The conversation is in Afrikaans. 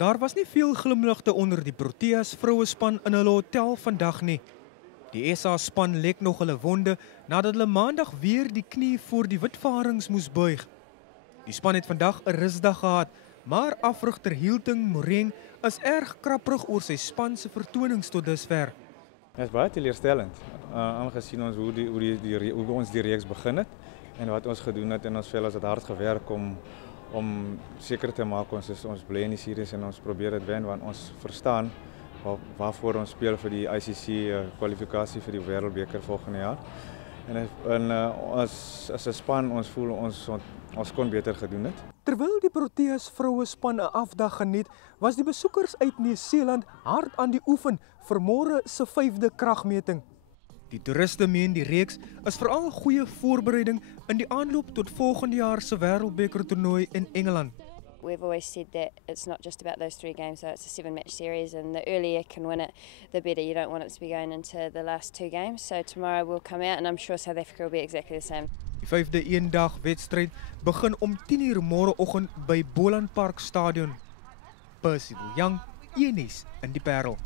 Daar was nie veel glimlagte onder die Proteas vrouespan in hulle hotel vandag nie. Die SA span lek nog hulle wonde nadat hulle maandag weer die knie voor die Witvarings moes buig. Die span het vandag 'n rusdag gehad, maar afrigter Hilton Moreng is erg krapperig oor sy span se vertonings tot dusver. Het is baie teleurstellend, aangesien ons hoe ons die reeks begin het en wat ons gedoen het en ons fellas het hard gewerk om seker te maak ons bly in die series en ons probeer dit wen want ons verstaan waarvoor ons speel vir die ICC kwalifikasie vir die Wêreldbeker volgende jaar. En as 'n span ons voel ons kon beter gedoen het. Terwyl die Proteas vrouespan 'n afdag geniet, was die besoekers uit Nieu-Seeland hard aan die oefen vir môre se 5de kragmeting. Die toeriste meen die reeks is veral goeie voorbereiding in die aanloop tot volgende jaar se Wêreldbeker toernooi in Engeland. We've always said that it's not just about those 3 games, so it's a 7-match series, and the earlier you can win it, the better. You don't want it to be going into the last 2 games. So tomorrow we'll come out, and I'm sure South Africa will be exactly the same. Die 5de eendag wedstryd begin om 10:00 môreoggend by Boland Park Stadion. Percy Young, Eunice in die Parel.